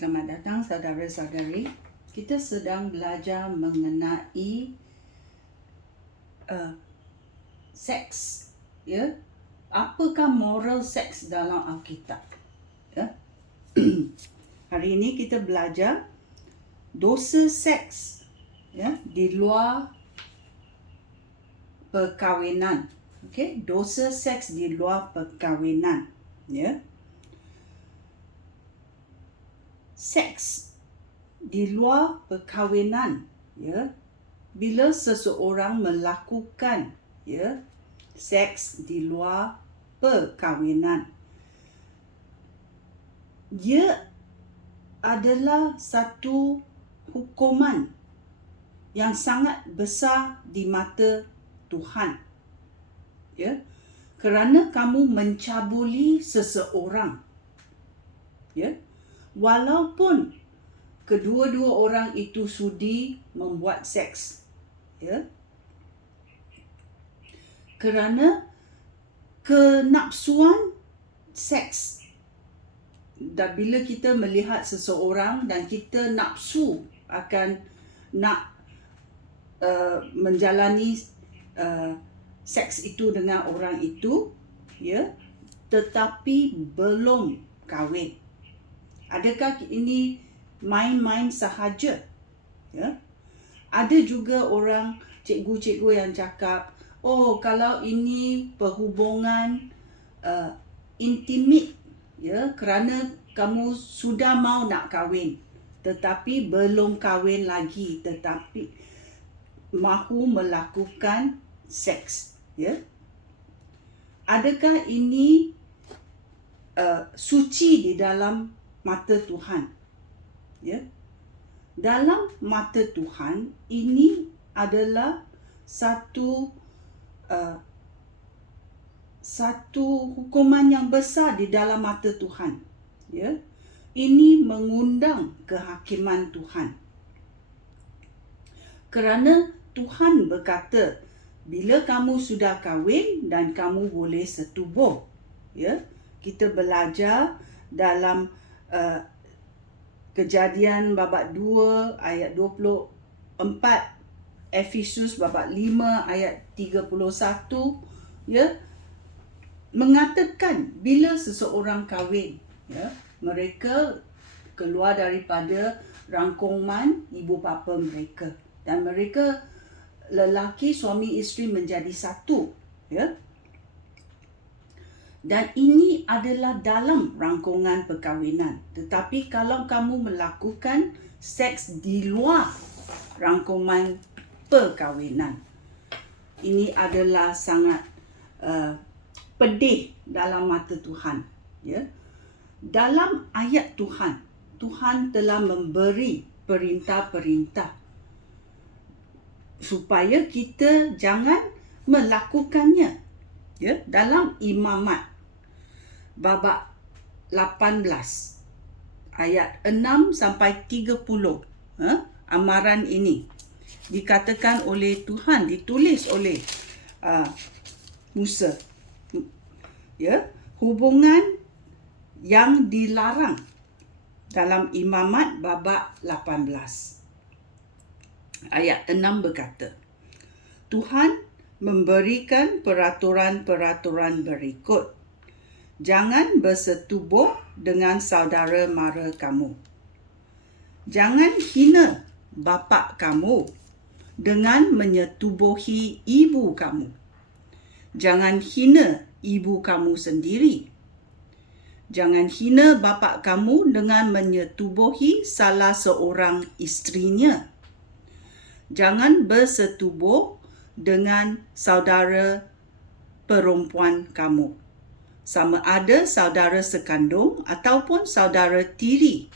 Selamat datang saudara-saudari. Kita sedang belajar mengenai uh, seks, ya. Apakah moral seks dalam Alkitab? Ya. Hari ini kita belajar dosa seks, ya, di luar perkahwinan. Okey, dosa seks di luar perkahwinan, ya. Seks di luar perkahwinan, ya. Bila seseorang melakukan, ya, seks di luar perkahwinan. Ia adalah satu hukuman yang sangat besar di mata Tuhan. Ya. Kerana kamu mencabuli seseorang. Ya. Walaupun kedua-dua orang itu sudi membuat seks. Ya kerana kenapsuan seks dan bila kita melihat seseorang dan kita nafsu akan nak uh, menjalani uh, seks itu dengan orang itu ya tetapi belum kahwin adakah ini main-main sahaja? Ya? Ada juga orang cikgu-cikgu yang cakap oh kalau ini perhubungan uh, intimate ya kerana kamu sudah mau nak kahwin tetapi belum kahwin lagi tetapi mahu melakukan seks ya? Adakah ini uh, suci di dalam mata Tuhan ya dalam mata Tuhan ini adalah satu Uh, satu hukuman yang besar di dalam mata Tuhan. Ya. Ini mengundang kehakiman Tuhan. Kerana Tuhan berkata, bila kamu sudah kahwin dan kamu boleh setubuh. Ya. Kita belajar dalam uh, kejadian babak 2 ayat 24 Efesus babak 5 ayat 31 ya mengatakan bila seseorang kahwin ya mereka keluar daripada rangkuman ibu bapa mereka. Dan mereka lelaki suami isteri menjadi satu ya dan ini adalah dalam rangkungan perkahwinan tetapi kalau kamu melakukan seks di luar rangkuman perkahwinan. Ini adalah sangat uh, pedih dalam mata Tuhan. Ya. Dalam ayat Tuhan, Tuhan telah memberi perintah-perintah supaya kita jangan melakukannya. Ya, dalam Imamat babak 18 ayat 6 sampai 30 ha, amaran ini. Dikatakan oleh Tuhan ditulis oleh uh, Musa. Ya? Hubungan yang dilarang dalam imamat babak 18 ayat 6 berkata Tuhan memberikan peraturan-peraturan berikut jangan bersetubuh dengan saudara mara kamu jangan hina bapa kamu dengan menyetubuhi ibu kamu. Jangan hina ibu kamu sendiri. Jangan hina bapa kamu dengan menyetubuhi salah seorang isterinya. Jangan bersetubuh dengan saudara perempuan kamu. Sama ada saudara sekandung ataupun saudara tiri.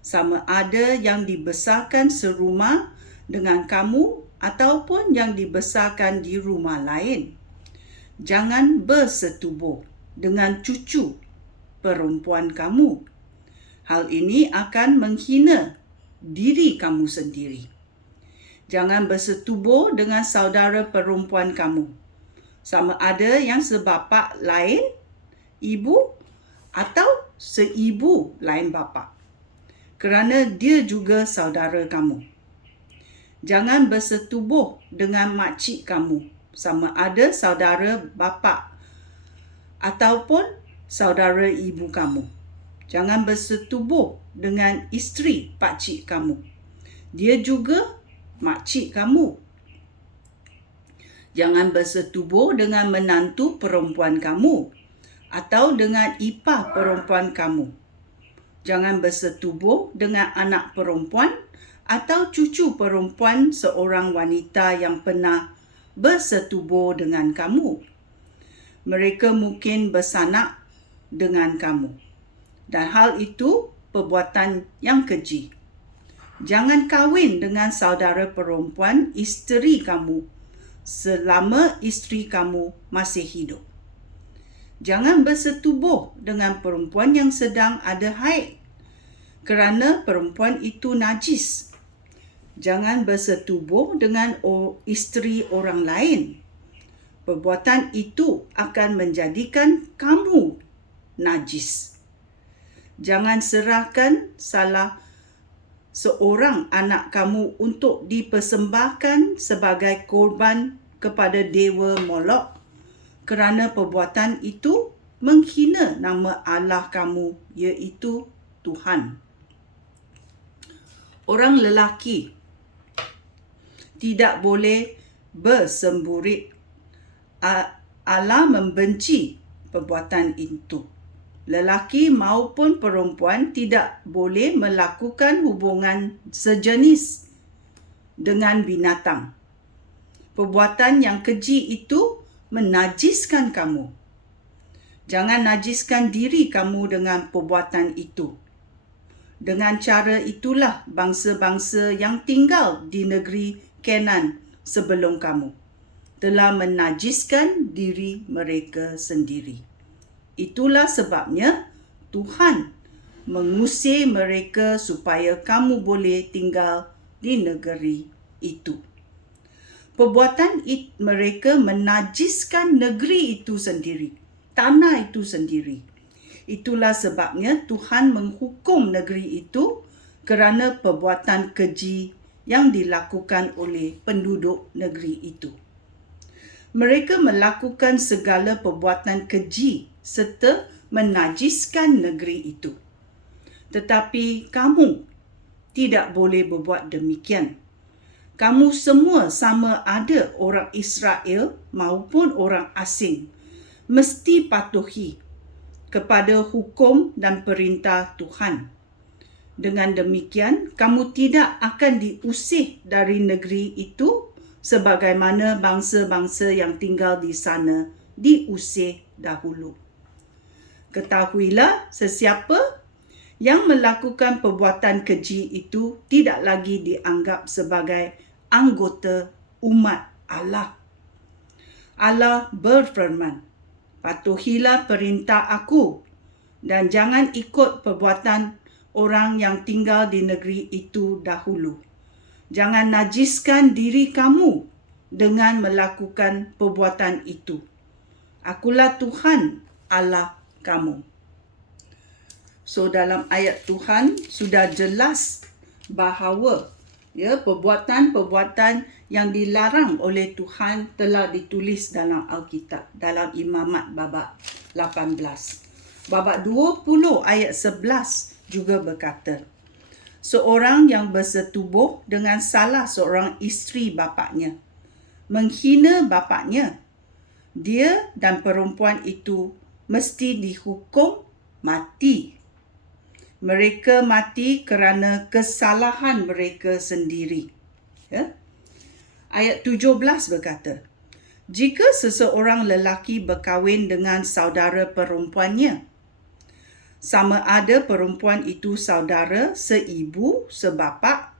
Sama ada yang dibesarkan serumah dengan kamu ataupun yang dibesarkan di rumah lain. Jangan bersetubuh dengan cucu perempuan kamu. Hal ini akan menghina diri kamu sendiri. Jangan bersetubuh dengan saudara perempuan kamu. Sama ada yang sebapa lain, ibu atau seibu lain bapa. kerana dia juga saudara kamu. Jangan bersetubuh dengan makcik kamu sama ada saudara bapa ataupun saudara ibu kamu. Jangan bersetubuh dengan isteri pakcik kamu. Dia juga makcik kamu. Jangan bersetubuh dengan menantu perempuan kamu atau dengan ipar perempuan kamu. Jangan bersetubuh dengan anak perempuan atau cucu perempuan seorang wanita yang pernah bersetubuh dengan kamu. Mereka mungkin bersanak dengan kamu. Dan hal itu perbuatan yang keji. Jangan kahwin dengan saudara perempuan isteri kamu selama isteri kamu masih hidup. Jangan bersetubuh dengan perempuan yang sedang ada haid kerana perempuan itu najis jangan bersetubuh dengan isteri orang lain. Perbuatan itu akan menjadikan kamu najis. Jangan serahkan salah seorang anak kamu untuk dipersembahkan sebagai korban kepada dewa Molok kerana perbuatan itu menghina nama Allah kamu iaitu Tuhan. Orang lelaki tidak boleh bersemburit. Allah membenci perbuatan itu. Lelaki maupun perempuan tidak boleh melakukan hubungan sejenis dengan binatang. Perbuatan yang keji itu menajiskan kamu. Jangan najiskan diri kamu dengan perbuatan itu. Dengan cara itulah bangsa-bangsa yang tinggal di negeri Kenan sebelum kamu telah menajiskan diri mereka sendiri. Itulah sebabnya Tuhan mengusir mereka supaya kamu boleh tinggal di negeri itu. Perbuatan it, mereka menajiskan negeri itu sendiri, tanah itu sendiri. Itulah sebabnya Tuhan menghukum negeri itu kerana perbuatan keji yang dilakukan oleh penduduk negeri itu. Mereka melakukan segala perbuatan keji serta menajiskan negeri itu. Tetapi kamu tidak boleh berbuat demikian. Kamu semua sama ada orang Israel maupun orang asing mesti patuhi kepada hukum dan perintah Tuhan. Dengan demikian, kamu tidak akan diusir dari negeri itu sebagaimana bangsa-bangsa yang tinggal di sana diusir dahulu. Ketahuilah sesiapa yang melakukan perbuatan keji itu tidak lagi dianggap sebagai anggota umat Allah. Allah berfirman, patuhilah perintah aku dan jangan ikut perbuatan orang yang tinggal di negeri itu dahulu. Jangan najiskan diri kamu dengan melakukan perbuatan itu. Akulah Tuhan Allah kamu. So dalam ayat Tuhan sudah jelas bahawa ya perbuatan-perbuatan yang dilarang oleh Tuhan telah ditulis dalam Alkitab dalam Imamat babak 18. Babak 20 ayat 11 juga berkata, seorang yang bersetubuh dengan salah seorang isteri bapaknya, menghina bapaknya, dia dan perempuan itu mesti dihukum mati. Mereka mati kerana kesalahan mereka sendiri. Ya? Ayat 17 berkata, jika seseorang lelaki berkahwin dengan saudara perempuannya, sama ada perempuan itu saudara seibu sebapa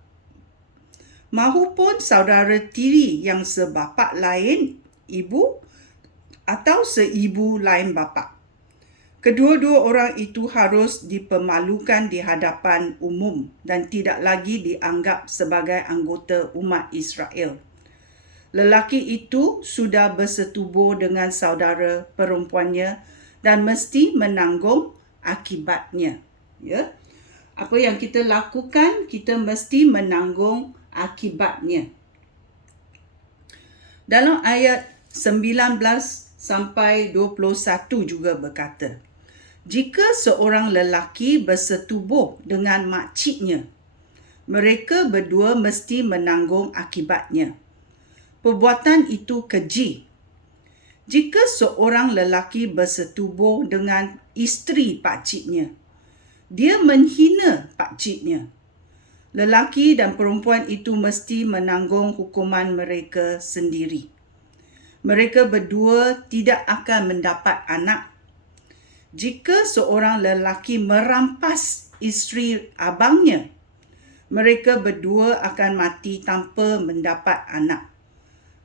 mahupun saudara tiri yang sebapa lain ibu atau seibu lain bapa. Kedua-dua orang itu harus dipermalukan di hadapan umum dan tidak lagi dianggap sebagai anggota umat Israel. Lelaki itu sudah bersetubuh dengan saudara perempuannya dan mesti menanggung akibatnya ya apa yang kita lakukan kita mesti menanggung akibatnya dalam ayat 19 sampai 21 juga berkata jika seorang lelaki bersetubuh dengan makciknya mereka berdua mesti menanggung akibatnya perbuatan itu keji jika seorang lelaki bersetubuh dengan isteri pakciknya dia menghina pakciknya lelaki dan perempuan itu mesti menanggung hukuman mereka sendiri. Mereka berdua tidak akan mendapat anak. Jika seorang lelaki merampas isteri abangnya, mereka berdua akan mati tanpa mendapat anak.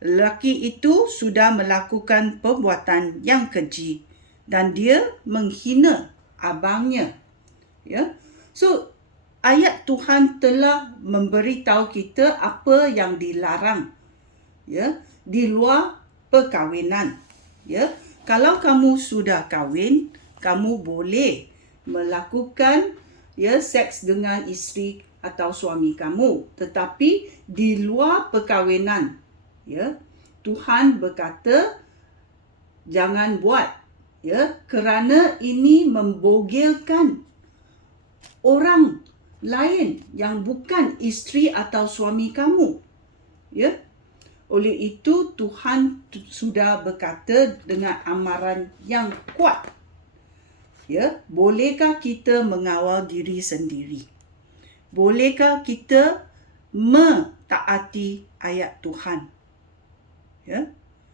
Lelaki itu sudah melakukan perbuatan yang keji dan dia menghina abangnya. Ya. So ayat Tuhan telah memberitahu kita apa yang dilarang ya di luar perkahwinan ya kalau kamu sudah kahwin kamu boleh melakukan ya seks dengan isteri atau suami kamu tetapi di luar perkahwinan ya Tuhan berkata jangan buat ya kerana ini membogilkan orang lain yang bukan isteri atau suami kamu. Ya. Oleh itu Tuhan sudah berkata dengan amaran yang kuat. Ya, bolehkah kita mengawal diri sendiri? Bolehkah kita mentaati ayat Tuhan? Ya.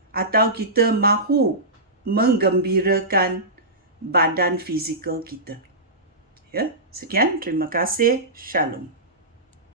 Atau kita mahu menggembirakan badan fizikal kita? Ya, sekian. Terima kasih. Shalom.